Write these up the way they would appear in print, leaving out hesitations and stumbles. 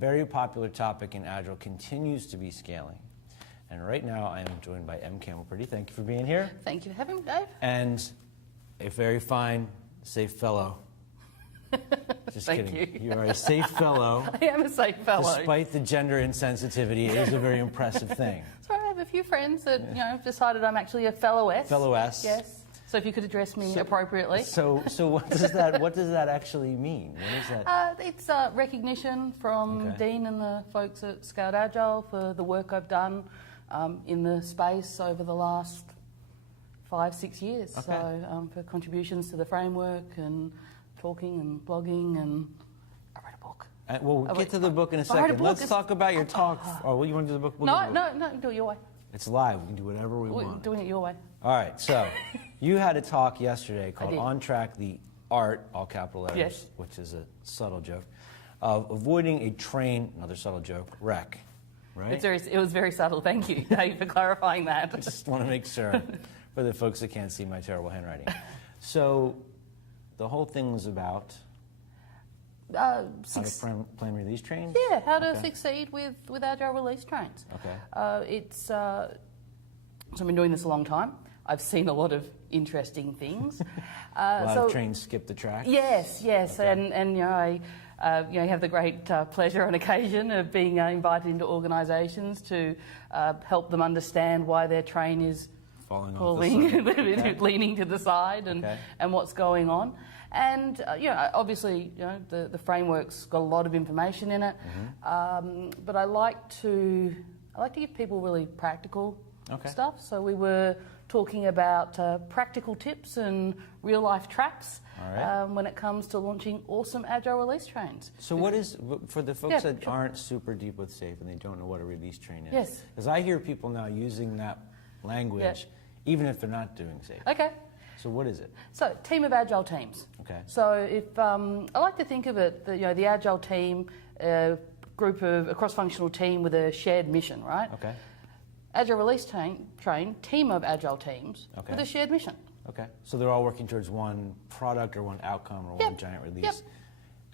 very popular topic in Agile continues to be scaling. And right now I am joined by Em Campbell-Pretty. Thank you for being here. Thank you for having me, Dave. And a very fine, safe fellow. Just Thank kidding. you. You are a safe fellow. I am a safe fellow. Despite the gender insensitivity, it is a very impressive thing. So I have a few friends that have decided I'm actually a fellow S. Fellow S. Yes. So if you could address me appropriately. So what does that actually mean? What is that? It's recognition from Dean and the folks at Scaled Agile for the work I've done in the space over the last 5-6 years. Okay. So for contributions to the framework and talking and blogging, and I wrote a book. We'll get to the book in a second. Let's talk about your talk. Oh, what, you want to do the book? No, do it your way. It's live. We can do whatever we want. We're doing it your way. All right, so you had a talk yesterday called On Track, the Art, all capital letters, yes, which is a subtle joke, of avoiding a train, another subtle joke, wreck, right? It was very subtle. Thank you, Dave, for clarifying that. I just want to make sure for the folks that can't see my terrible handwriting. So the whole thing was about how to plan release trains? Yeah, how to succeed with Agile Release Trains. Okay. So I've been doing this a long time. I've seen a lot of interesting things. A lot of trains skip the track? Yes, okay. And I have the great pleasure on occasion of being invited into organisations to help them understand why their train is leaning to the side and what's going on. And obviously, the framework's got a lot of information in it, but I like to give people really practical stuff. So we were talking about practical tips and real life traps when it comes to launching awesome Agile release trains. So what is, for the folks that aren't super deep with SAFe and they don't know what a release train is? Yes. Because I hear people now using that language even if they're not doing SAFe. Okay. So what is it? So, team of Agile teams. Okay. So if I like to think of it, the Agile team, a cross-functional team with a shared mission, right? Okay. Agile Release Train, team of Agile teams with a shared mission. Okay. So they're all working towards one product or one outcome or one giant release. Yep.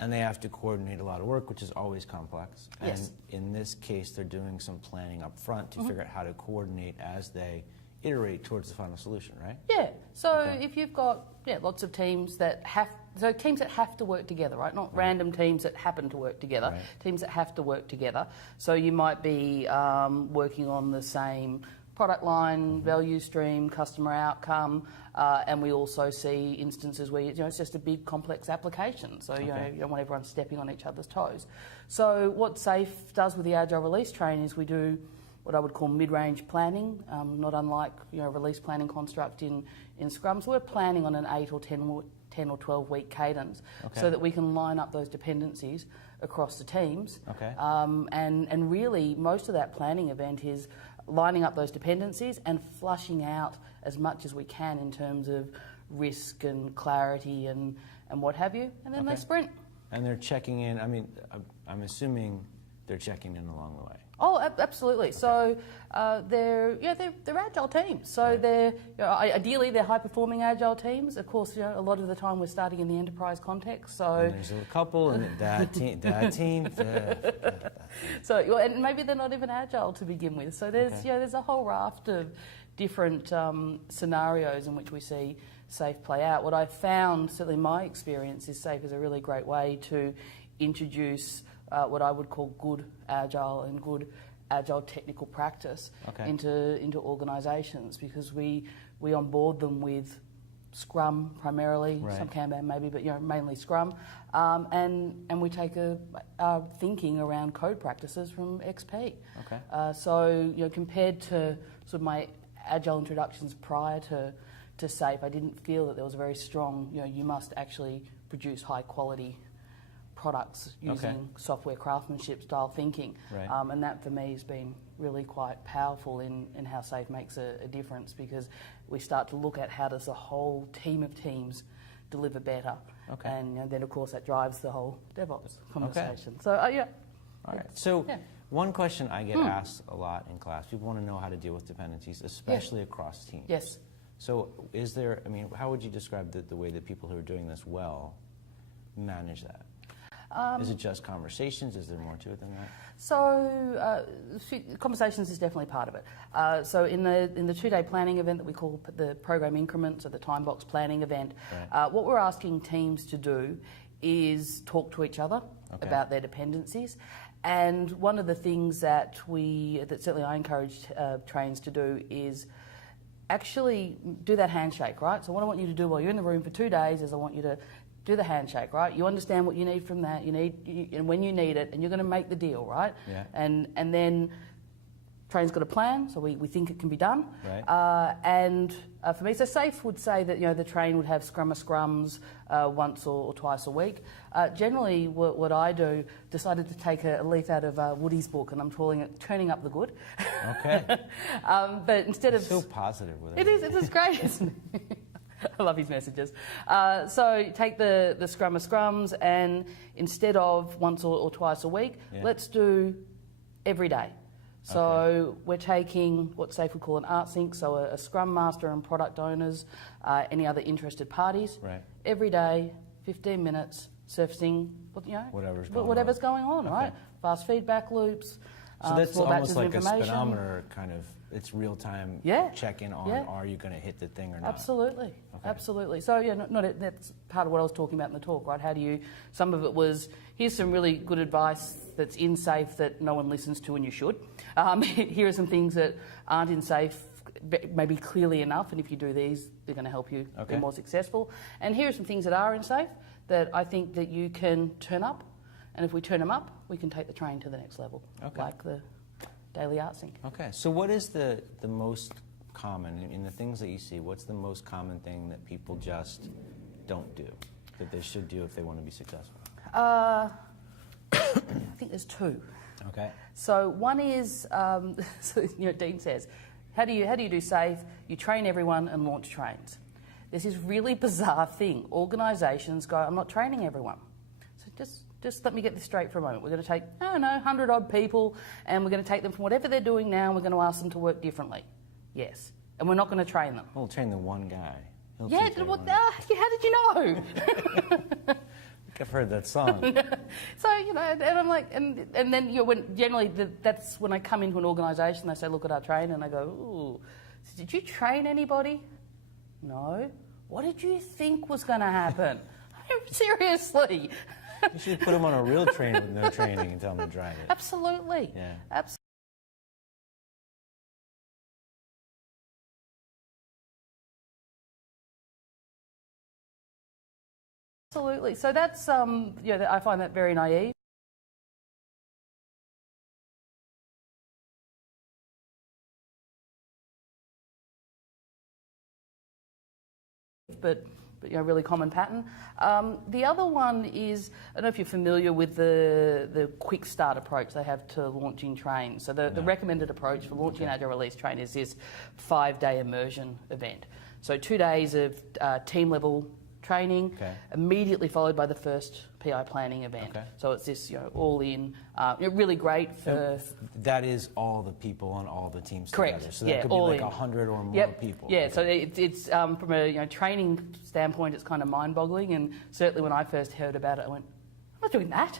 And they have to coordinate a lot of work, which is always complex. Yes. And in this case, they're doing some planning up front to figure out how to coordinate as they iterate towards the final solution, right? Yeah. So if you've got lots of teams that have to work together, right? Not random teams that happen to work together. Teams that have to work together. So you might be working on the same product line, value stream, customer outcome, and we also see instances where it's just a big complex application. So you don't want everyone stepping on each other's toes. So what SAFe does with the Agile Release Train is we do what I would call mid-range planning, not unlike release planning construct in Scrum. So we're planning on an 8 or 10 or 12 week cadence so that we can line up those dependencies across the teams. And really most of that planning event is lining up those dependencies and flushing out as much as we can in terms of risk and clarity and what have you, and then they sprint. And they're checking in, I'm assuming they're checking in along the way. Oh, absolutely. So they're Agile teams. So they're ideally they're high-performing Agile teams. Of course, a lot of the time we're starting in the enterprise context. So and there's a couple and that team. So and maybe they're not even Agile to begin with. So there's a whole raft of different scenarios in which we see SAFe play out. What I've found, certainly my experience, is SAFe is a really great way to introduce what I would call good Agile and good Agile technical practice into organisations, because we onboard them with Scrum primarily, some Cambell maybe, but mainly Scrum, and we take our thinking around code practices from XP. So compared to sort of my Agile introductions prior to SAFe, I didn't feel that there was a very strong you must actually produce high quality products using software craftsmanship style thinking. And that for me has been really quite powerful in how SAFe makes a difference, because we start to look at how does the whole team of teams deliver better. And then of course that drives the whole DevOps conversation. So All right. So one question I get asked a lot in class, people want to know how to deal with dependencies, especially across teams. Yes. So is there, how would you describe the way that people who are doing this well manage that? Is it just conversations? Is there more to it than that? So conversations is definitely part of it. So in the 2-day planning event that we call the program increments or the time box planning event, right. What we're asking teams to do is talk to each other about their dependencies. And one of the things that certainly I encourage trains to do is actually do that handshake, right? So what I want you to do while you're in the room for 2 days is I want you to do the handshake, right? You understand what you need from that. And when you need it, and you're going to make the deal, right? Yeah. And then train's got a plan, so we think it can be done. Right. And for me, so SAFE would say that the train would have scrums once or twice a week. Generally, what I do, decided to take a leaf out of Woody's book, and I'm calling it "Turning Up the Good." Okay. But instead of so positive with it. It is great, isn't it? I love his messages. So take the scrums, and instead of once or twice a week, let's do every day. So we're taking what SAFE would call an art sync, so a scrum master and product owners, any other interested parties. Right. Every day, 15 minutes, surfacing whatever's going on, right? Fast feedback loops. So that's small almost batches like of a information. speedometer kind of. It's real time check-in on are you going to hit the thing or not? Absolutely, absolutely. So that's part of what I was talking about in the talk, right? How do you? Some of it was here's some really good advice that's in SAFE that no one listens to and you should. Here are some things that aren't in SAFE, maybe clearly enough, and if you do these, they're going to help you be more successful. And here are some things that are in SAFE that I think that you can turn up, and if we turn them up, we can take the train to the next level, like the daily art sync. Okay, so what is the most common, in the things that you see, what's the most common thing that people just don't do, that they should do if they want to be successful? I think there's two. Okay. So one is, Dean says, how do you do SAFE? You train everyone and launch trains. There's this really bizarre thing. Organisations go, I'm not training everyone. So just let me get this straight for a moment. We're going to take, 100-odd people, and we're going to take them from whatever they're doing now, and we're going to ask them to work differently. Yes. And we're not going to train them. We'll train the one guy. How did you know? I've heard that song. So, and I'm like, and then generally that's when I come into an organisation, they say, look at our train, and I go, ooh, did you train anybody? No. What did you think was going to happen? Seriously. You should put them on a real train with no training and tell them to drive it. Absolutely. Yeah. Absolutely. So that's, I find that very naive. But really common pattern. The other one is, I don't know if you're familiar with the quick start approach they have to launching trains. So the recommended approach for launching an Agile Release Train is this 5-day immersion event. So 2 days of team level training, immediately followed by the first PI planning event. Okay. So it's this, all in, really great for... That is all the people on all the teams Correct. Together. So that could be like 100 or more people. Yeah, so it's from a training standpoint, it's kind of mind-boggling, and certainly when I first heard about it, I went, I'm not doing that.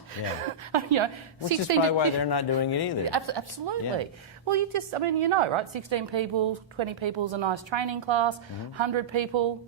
Yeah. Which is probably why they're not doing it either. Absolutely. Yeah. Well, right? 16 people, 20 people is a nice training class, 100 people,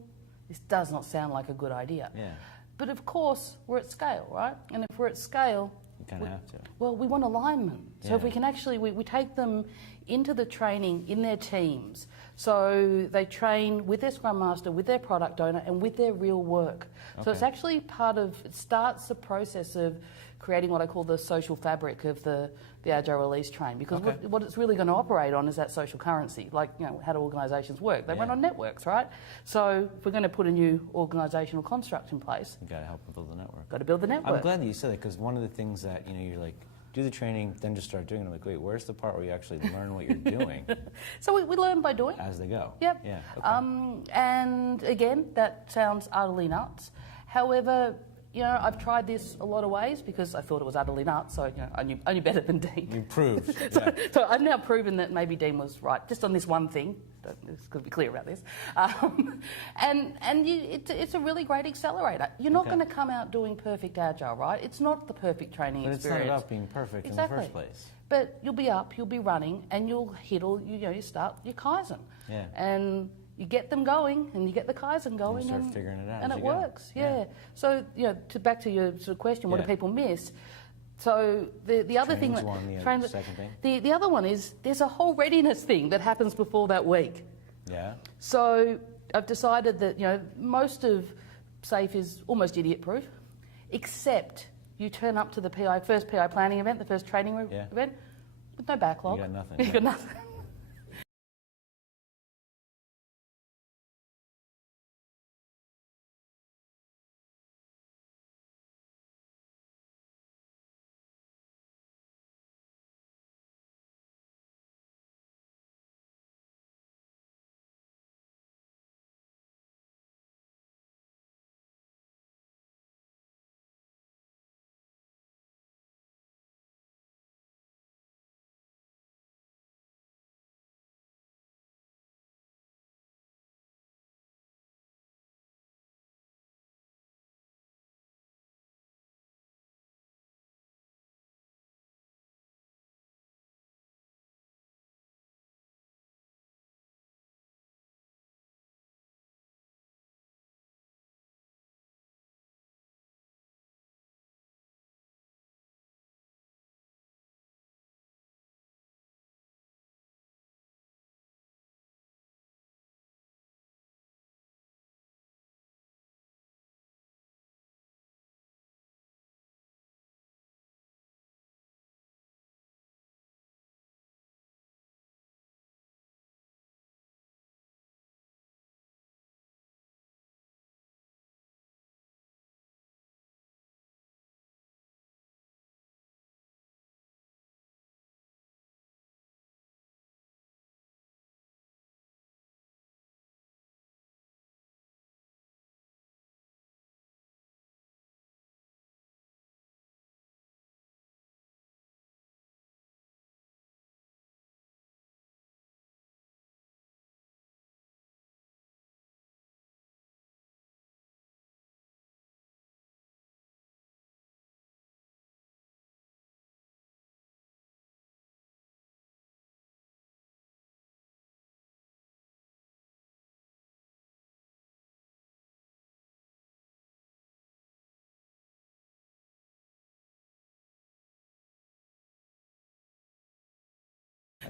this does not sound like a good idea. Yeah. But of course, we're at scale, right? And if we're at scale... You kind of have to. Well, we want alignment. So if we can actually... We take them into the training in their teams. So they train with their Scrum Master, with their product owner, and with their real work. Okay. So it's actually it starts the process of creating what I call the social fabric of the Agile Release Train. Because what it's really going to operate on is that social currency. Like, how do organisations work? They run on networks, right? So if we're going to put a new organisational construct in place... You've got to help them build the network. Got to build the network. I'm glad that you said that, because one of the things that, you're like, do the training, then just start doing it. I'm like, wait, where's the part where you actually learn what you're doing? So we learn by doing. As they go. Yep. Yeah. Okay. And again, that sounds utterly nuts. However, I've tried this a lot of ways because I thought it was utterly nuts, so I knew better than Dean. You proved. So I've now proven that maybe Dean was right, just on this one thing. It's got to be clear about this. It's a really great accelerator. You're not going to come out doing perfect Agile, right? It's not the perfect training experience. But it's not about being perfect in the first place. But you'll be up, you'll be running, and you'll hit you start your Kaizen. Yeah. And you get them going, and you get the Kaizen going, and you start figuring it out, and it works. Yeah. So back to your sort of question, what do people miss? So the other thing that second thing. The other one is there's a whole readiness thing that happens before that week. Yeah. So I've decided that most of SAFE is almost idiot proof, except you turn up to the first PI planning event, the first training event, with no backlog. You got nothing. You got nothing.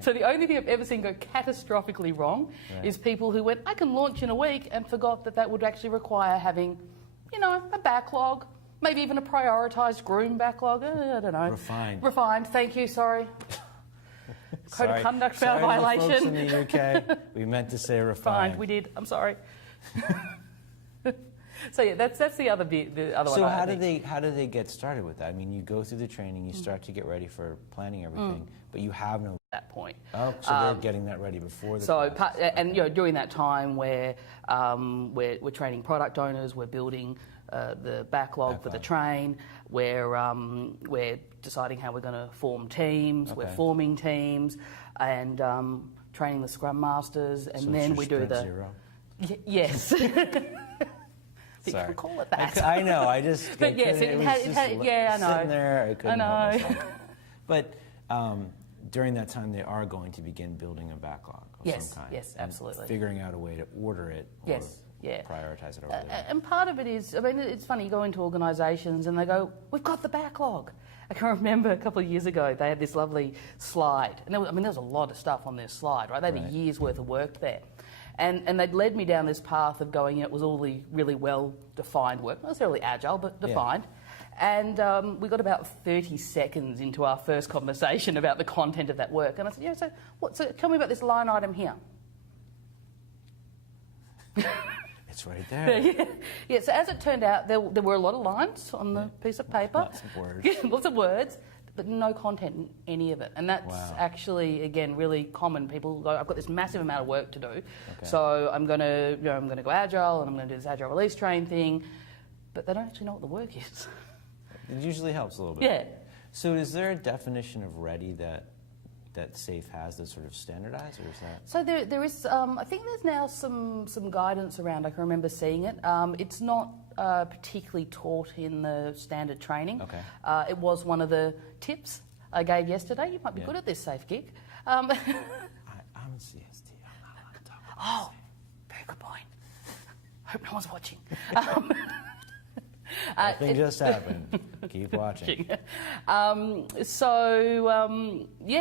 So the only thing I've ever seen go catastrophically wrong is people who went, I can launch in a week, and forgot that would actually require having, a backlog, maybe even a prioritised groom backlog. I don't know. Refined. Thank you. Sorry. Code of conduct violation. Folks in the UK, we meant to say refined. We did. I'm sorry. So that's the other bit. The other one. So how do they get started with that? I mean, you go through the training, you start to get ready for planning everything, but you have no that point. Oh, so they're getting that ready before the. So during that time where we're training product owners, we're building the backlog for the train, we're deciding how we're going to form teams, we're forming teams, and training the Scrum Masters, and so then we do the. Zero? Yes. You can call it that. I know. I just. But yes, it had. Yeah, I know. Sitting there, I couldn't I know. help myself. But during that time, they are going to begin building a backlog of some kind. Yes, absolutely. Figuring out a way to order it. Prioritize it over there. And part of it is, it's funny. You go into organisations and they go, "We've got the backlog." I can remember a couple of years ago they had this lovely slide, and there was a lot of stuff on their slide, right? They had a year's worth of work there. And they'd led me down this path of going, it was all the really well-defined work, not necessarily agile, but defined. Yeah. And we got about 30 seconds into our first conversation about the content of that work. And I said, so tell me about this line item here. It's right there. Yeah, so as it turned out, there were a lot of lines on the piece of paper. Lots of words. Lots of words. But no content in any of it. And that's actually, again, really common. People go, I've got this massive amount of work to do, so I'm going to go Agile, and I'm going to do this Agile Release Train thing. but they don't actually know what the work is. It usually helps a little bit. Yeah. So is there a definition of ready that SAFe has that's sort of standardized, or is that? So there is, I think there's now some guidance around. I can remember seeing it. It's not particularly taught in the standard training. Okay. It was one of the tips I gave yesterday. You might be good at this, SAFe gig. I'm a CST. I'm not allowed to talk about Very good point. Hope no one's watching. Nothing just happened. Keep watching. Yeah,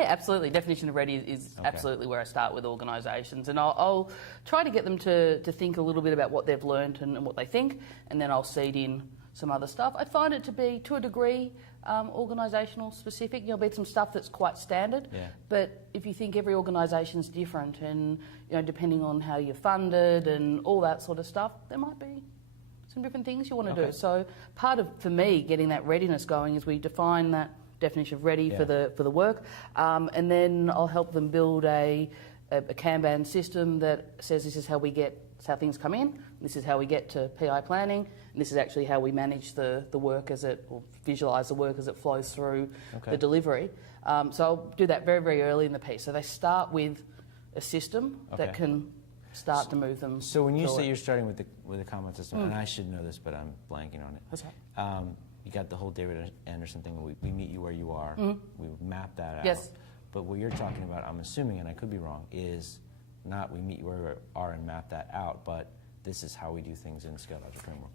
absolutely. Definition of ready is absolutely where I start with organisations, and I'll try to get them to think a little bit about what they've learned and what they think, and then I'll seed in some other stuff. I find it to be, to a degree, organisational specific. There'll be some stuff that's quite standard, but if you think every organisation's different, and depending on how you're funded and all that sort of stuff, there might be some different things you want to do. So part of, for me, getting that readiness going is we define that definition of ready for the work, and then I'll help them build a Kanban system that says this is how things come in, this is how we get to PI planning, and this is actually how we manage the work or visualise the work as it flows through the delivery. So I'll do that very, very early in the piece. So they start with a system that can start to move them. So when you say you're starting with the comment system, and I should know this, but I'm blanking on it. What's that? You got the whole David Anderson thing. We meet you where you are. We map that out. Yes. But what you're talking about, I'm assuming, and I could be wrong, is not we meet you where we are and map that out, but this is how we do things in Scaled Agile Framework.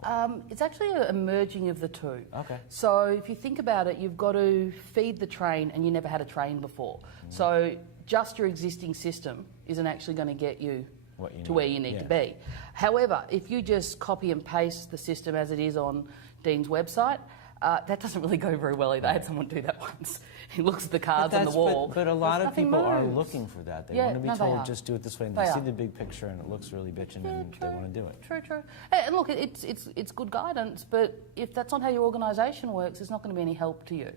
It's actually a merging of the two. Okay. So if you think about it, you've got to feed the train, and you never had a train before. So just your existing system isn't actually going to get you to where you need to be. However, if you just copy and paste the system as it is on Dean's website, that doesn't really go very well either. I had someone do that once. He looks at the cards on the wall. But a lot of people are looking for that. They want to be told, just do it this way, and they see the big picture and it looks really bitchin' and they want to do it. True. And look, it's good guidance, but if that's not how your organisation works, it's not going to be any help to you.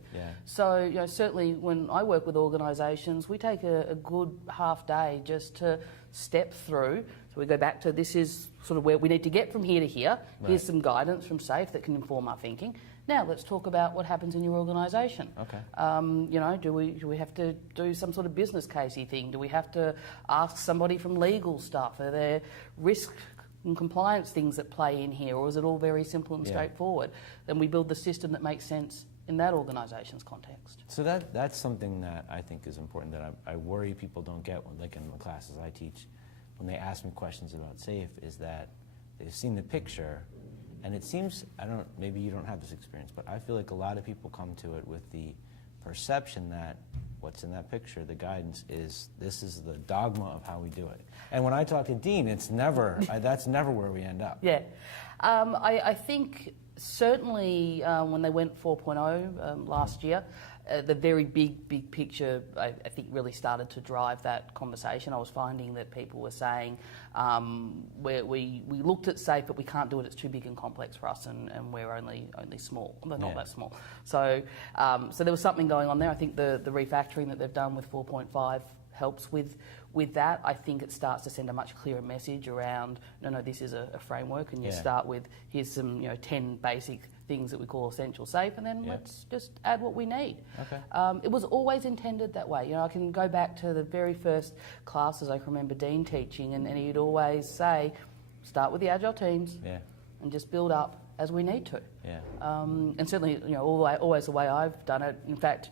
So certainly when I work with organisations, we take a good half day just to step through. So we go back to, this is sort of where we need to get from here to here. Here's some guidance from SAFe that can inform our thinking. Now let's talk about what happens in your organisation. Do we have to do some sort of business casey thing? Do we have to ask somebody from legal stuff? Are there risk and compliance things that play in here, or is it all very simple and straightforward? Then we build the system that makes sense in that organisation's context. So that's something that I think is important, that I worry people don't get, like in the classes I teach, when they ask me questions about SAFe, is that they've seen the picture. And it seems, maybe you don't have this experience, but I feel like a lot of people come to it with the perception that what's in that picture, the guidance, this is the dogma of how we do it. And when I talk to Dean, it's never, that's never where we end up. I think certainly when they went 4.0 last year, the very big picture, I think, really started to drive that conversation. I was finding that people were saying, we looked at SAFe, but we can't do it. It's too big and complex for us, and we're only small. They're not that small. So there was something going on there. I think the refactoring that they've done with 4.5 helps with that. I think it starts to send a much clearer message around, no, this is a framework, and you start with, here's some 10 basic things that we call essential SAFe, and then let's just add what we need. It was always intended that way. I can go back to the very first classes I can remember Dean teaching, and he'd always say, start with the Agile Teams and just build up as we need to. And certainly, always the way I've done it. In fact,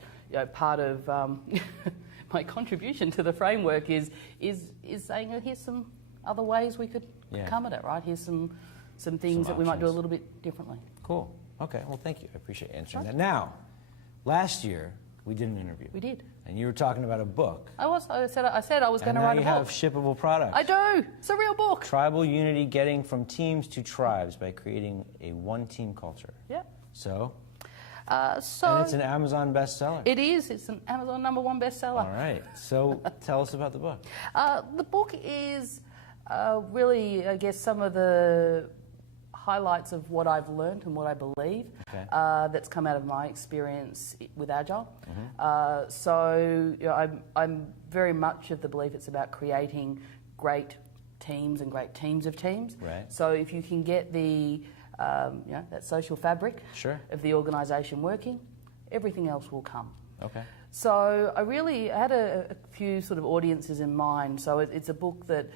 part of my contribution to the framework is saying, here's some other ways we could come at it, right? Here's some things that we might do a little bit differently. Cool. Okay. Well, thank you. I appreciate answering that. Now, last year we did an interview. We did. And you were talking about a book. I said I was going to write a book. And now you have shippable products. I do. It's a real book. Tribal Unity: Getting from Teams to Tribes by Creating a One-Team Culture. So. And it's an Amazon bestseller. It is. It's an Amazon #1 bestseller. All right. So tell us about the book. The book is really, I guess, some of the highlights of what I've learned and what I believe that's come out of my experience with Agile. So I'm very much of the belief it's about creating great teams and great teams of teams. So if you can get the that social fabric of the organisation working, everything else will come. Okay. So I really had a few sort of audiences in mind. So it's a book that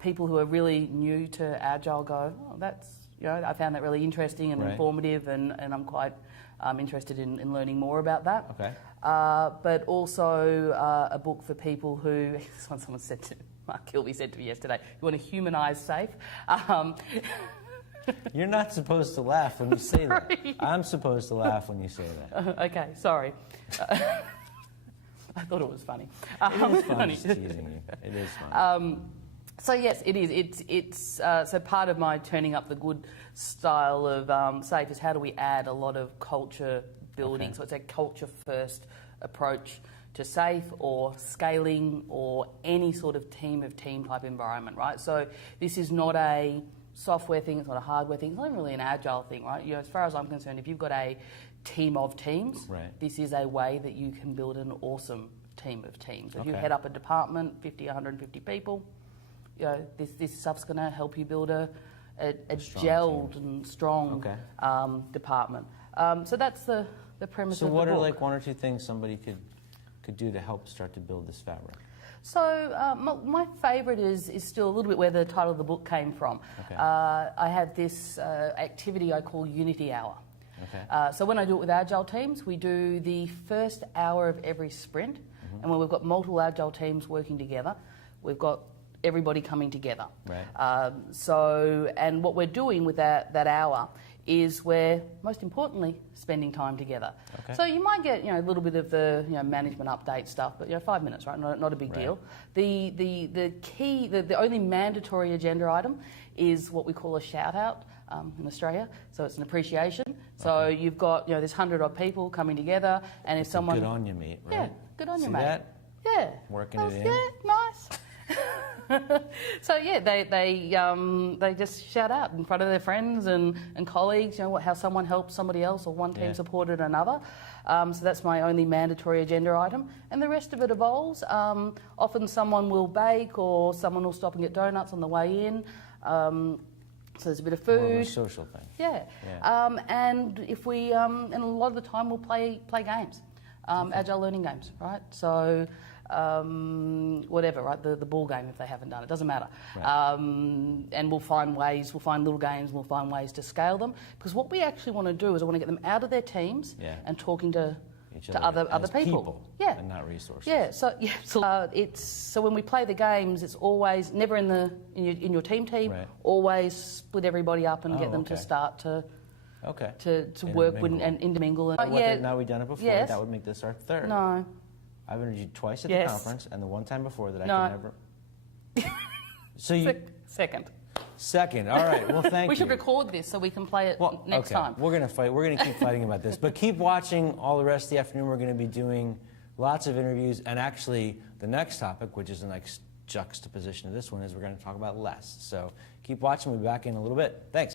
people who are really new to Agile go, oh, that's, I found that really interesting and informative, and I'm quite interested in learning more about that. Okay. But also a book for people who, someone said to Mark Kilby said to me yesterday, you want to humanise SAFe. You're not supposed to laugh when you say that. I'm supposed to laugh when you say that. Okay, sorry. I thought it was funny. It is funny. Just teasing you. It is funny. So yes, it is. It's so part of my turning up the good style of SAFe is how do we add a lot of culture building. Okay. So it's a culture first approach to SAFe or scaling or any sort of team type environment, right? So this is not a software thing, it's not a hardware thing, it's not even really an agile thing, right? As far as I'm concerned, if you've got a team of teams, this is a way that you can build an awesome team of teams. If you head up a department, 50, 150 people, this stuff's going to help you build a gelled and strong department. So that's the premise of the book. So what are like one or two things somebody could do to help start to build this fabric? So my favourite is still a little bit where the title of the book came from. Okay. I have this activity I call Unity Hour. Okay. So when I do it with Agile teams, we do the first hour of every sprint, and when we've got multiple Agile teams working together, we've got everybody coming together. Right. And what we're doing with that hour is we're, most importantly, spending time together. Okay. So you might get a little bit of the management update stuff, but 5 minutes, right? Not a big deal. The key, the only mandatory agenda item is what we call a shout out in Australia. So it's an appreciation. So you've got this 100-odd people coming together, and if someone good on you, mate. Right? Yeah, good on you, mate. That? Yeah, working it in. Yeah, nice. So yeah, they just shout out in front of their friends and colleagues, how someone helped somebody else or one team supported another. So that's my only mandatory agenda item, and the rest of it evolves. Often someone will bake or someone will stop and get donuts on the way in. So there's a bit of food. More of a social thing. Yeah. And if we and a lot of the time we'll play games, agile learning games, right? So. Whatever, right? The ball game, if they haven't done it, doesn't matter. Right. And we'll find little games, we'll find ways to scale them. Because what we actually want to do is I want to get them out of their teams and talking to other people. Yeah. And not resources. Yeah. So so when we play the games, it's always never in your team, always split everybody up and get them to start to work and intermingle. Now we've done it before. Yes. That would make this our third. No. I've interviewed you twice at the conference, and the one time before that I could never. So you second. Second. All right. Well, thank you. We should record this so we can play it next time. We're gonna fight. We're gonna keep fighting about this, but keep watching all the rest of the afternoon. We're gonna be doing lots of interviews, and actually, the next topic, which is the next juxtaposition of this one, is we're gonna talk about less. So keep watching. We'll be back in a little bit. Thanks.